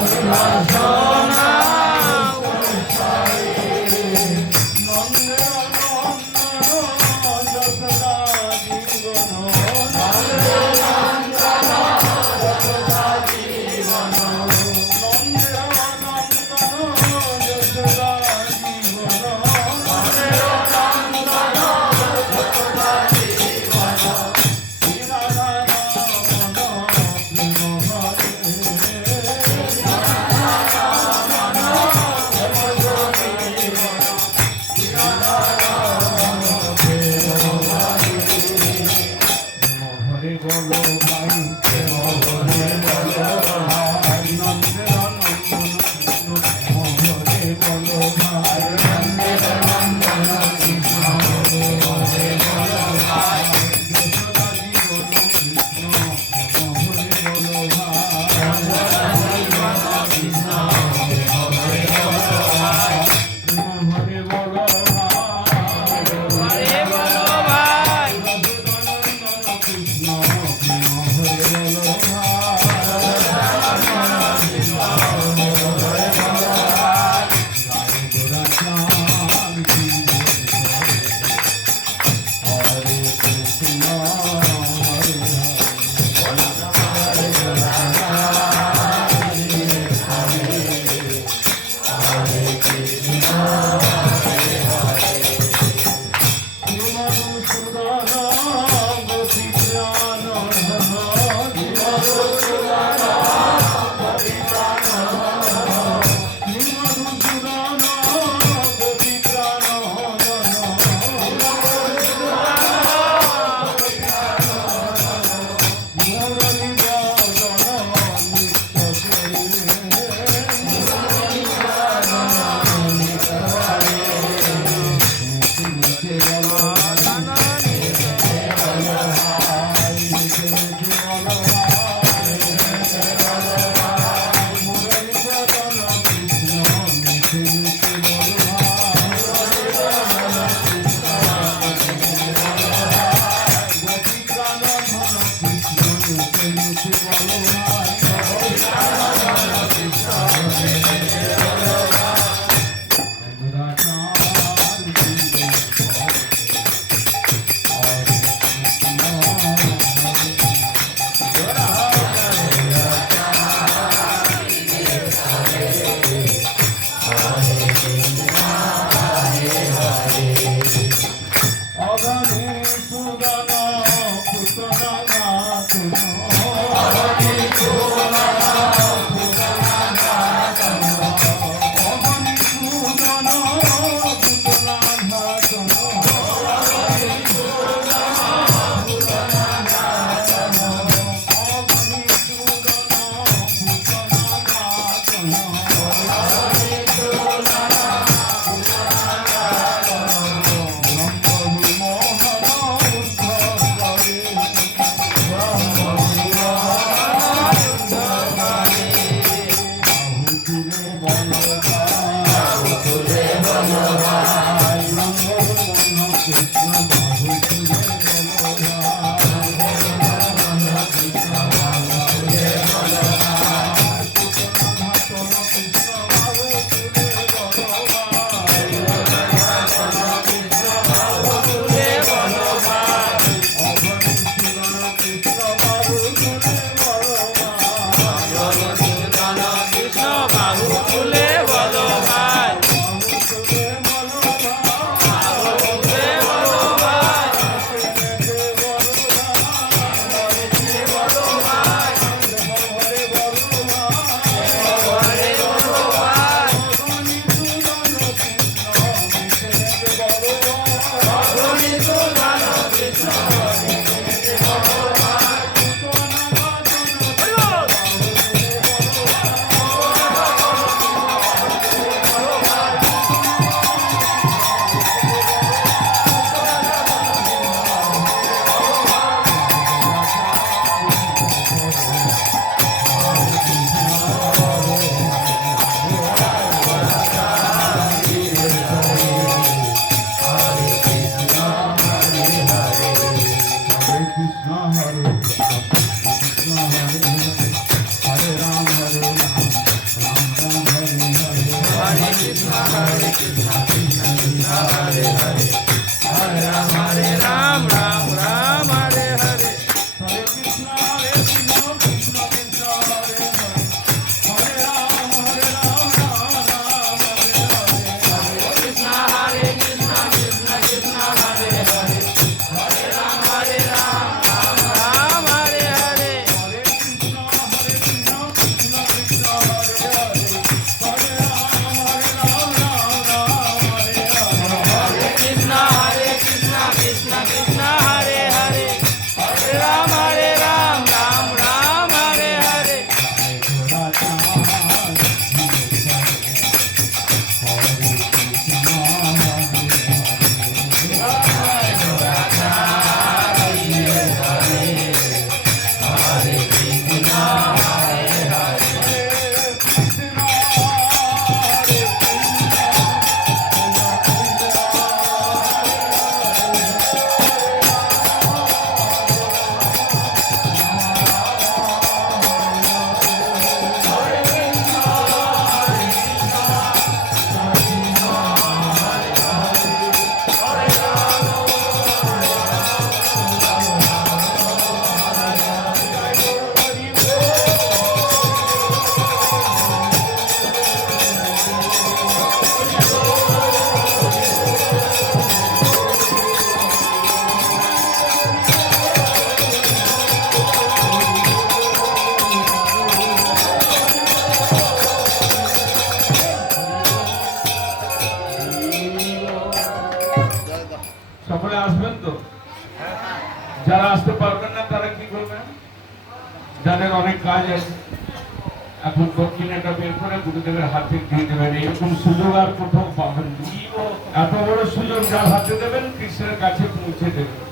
my Rama. 嗯 যারা আসতে পারবেন না, তারা কি করবেন? যাদের অনেক কাজ আছে, এখন দক্ষিণাটা বের করে গুরুদেবের হাতে দিয়ে দেবেন। এরকম সুযোগ আর কোথাও পাবেন এত বড় সুযোগ যার হাতে দেবেন, কৃষ্ণের কাছে পৌঁছে দেবেন।